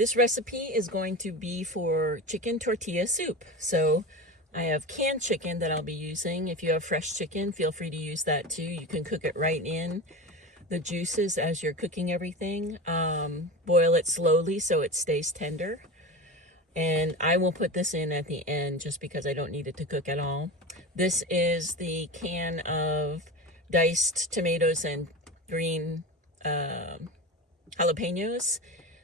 This recipe is going to be for chicken tortilla soup. So I have canned chicken that I'll be using. If you have fresh chicken, feel free to use that too. You can cook it right in the juices as you're cooking everything. Boil it slowly so it stays tender. And I will put this in at the end just because I don't need it to cook at all. This is the can of diced tomatoes and green jalapenos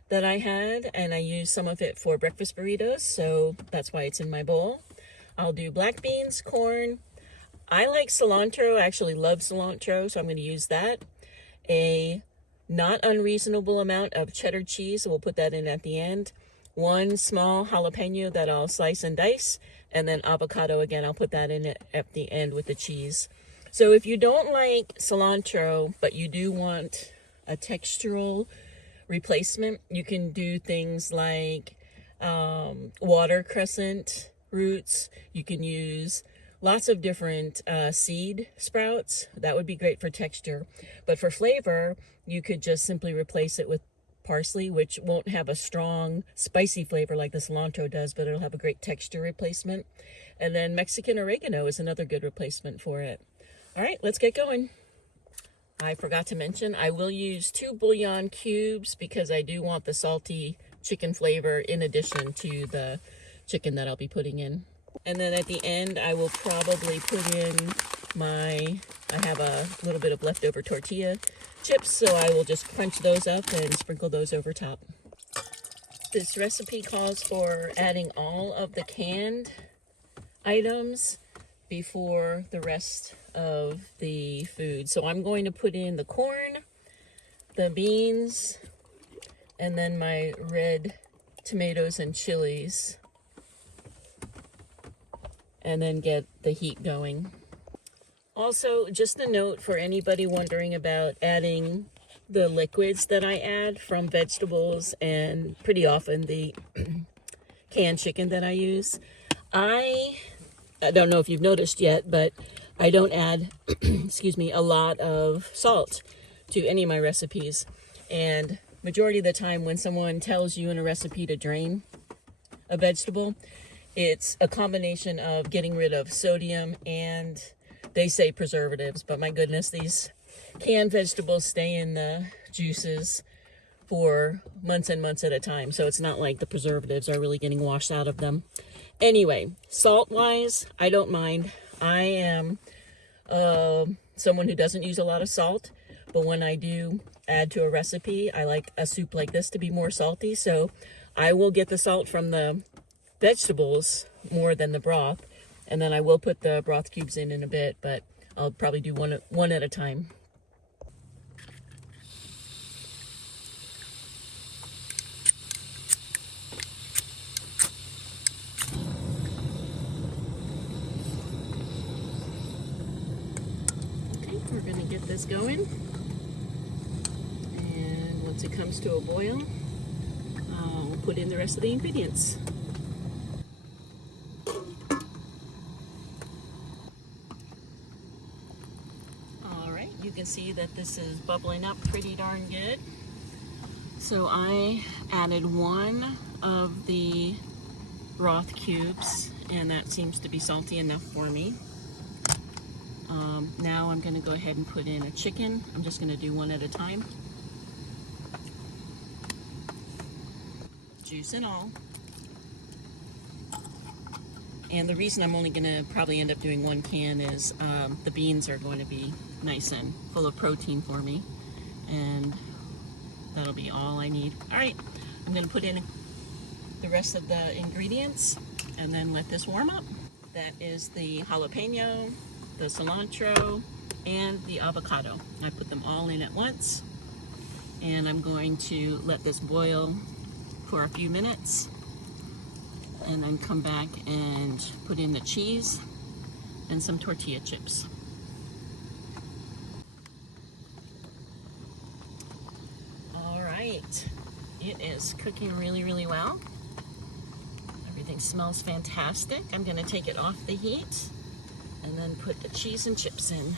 that I had, and I used some of it for breakfast burritos, so that's why it's in my bowl. I'll do black beans, corn. I like cilantro. I actually love cilantro, so I'm going to use that. A not unreasonable amount of cheddar cheese, so we'll put that in at the end. One small jalapeno that I'll slice and dice, and then avocado again, I'll put that in at the end with the cheese. So if you don't like cilantro, but you do want a textural replacement, you can do things like water crescent roots. You can use lots of different seed sprouts. That would be great for texture. But for flavor, you could just simply replace it with parsley, which won't have a strong spicy flavor like the cilantro does, but it'll have a great texture replacement. And then Mexican oregano is another good replacement for it. All right, let's get going. I forgot to mention, I will use 2 bouillon cubes because I do want the salty chicken flavor in addition to the chicken that I'll be putting in. And then at the end, I will probably put in I have a little bit of leftover tortilla chips, so I will just crunch those up and sprinkle those over top. This recipe calls for adding all of the canned items before the rest of the food. So I'm going to put in the corn, the beans, and then my red tomatoes and chilies, and then get the heat going. Also, just a note for anybody wondering about adding the liquids that I add from vegetables and pretty often the canned chicken that I use. I don't know if you've noticed yet, but I don't add, excuse me, a lot of salt to any of my recipes. And majority of the time when someone tells you in a recipe to drain a vegetable, it's a combination of getting rid of sodium and they say preservatives. But my goodness, these canned vegetables stay in the juices for months and months at a time. So it's not like the preservatives are really getting washed out of them. Anyway, salt-wise, I don't mind. I am someone who doesn't use a lot of salt, but when I do add to a recipe, I like a soup like this to be more salty, so I will get the salt from the vegetables more than the broth, and then I will put the broth cubes in a bit, but I'll probably do one at a time. We're going to get this going, and once it comes to a boil, I'll put in the rest of the ingredients. Alright, you can see that this is bubbling up pretty darn good. So I added 1 of the broth cubes, and that seems to be salty enough for me. Now I'm going to go ahead and put in a chicken. I'm just going to do one at a time. Juice and all. And the reason I'm only going to probably end up doing 1 can is the beans are going to be nice and full of protein for me. And that'll be all I need. Alright, I'm going to put in the rest of the ingredients and then let this warm up. That is the jalapeno, the cilantro, and the avocado. I put them all in at once, and I'm going to let this boil for a few minutes and then come back and put in the cheese and some tortilla chips. All right, it is cooking really, really well. Everything smells fantastic. I'm going to take it off the heat and then put the cheese and chips in.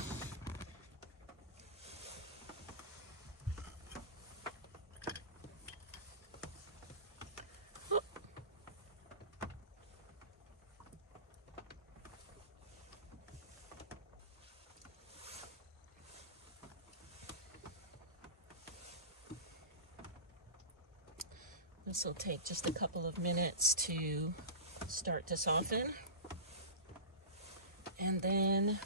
This will take just a couple of minutes to start to soften. And then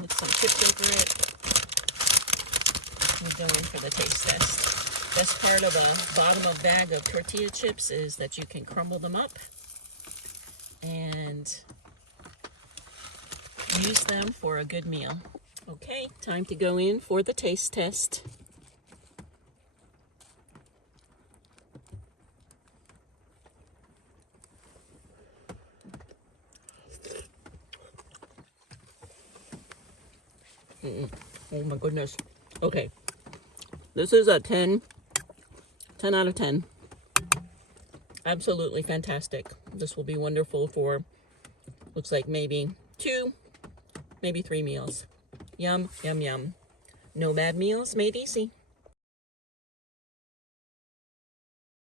with some chips over it, we'll go in for the taste test. Best part of a bottom of bag of tortilla chips is that you can crumble them up and use them for a good meal. Okay, time to go in for the taste test. Oh my goodness. Okay, this is a 10 out of 10. Absolutely fantastic. This will be wonderful for, looks like maybe 2, maybe 3 meals. Yum, yum, yum. No bad meals made easy.